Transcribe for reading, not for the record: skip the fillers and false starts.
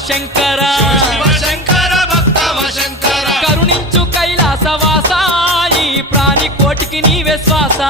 శంకర శివ శంకర భక్తవ శంకర కరుణించు కైలాసవాస ఈ ప్రాణి కోటికి నీవే శ్వాస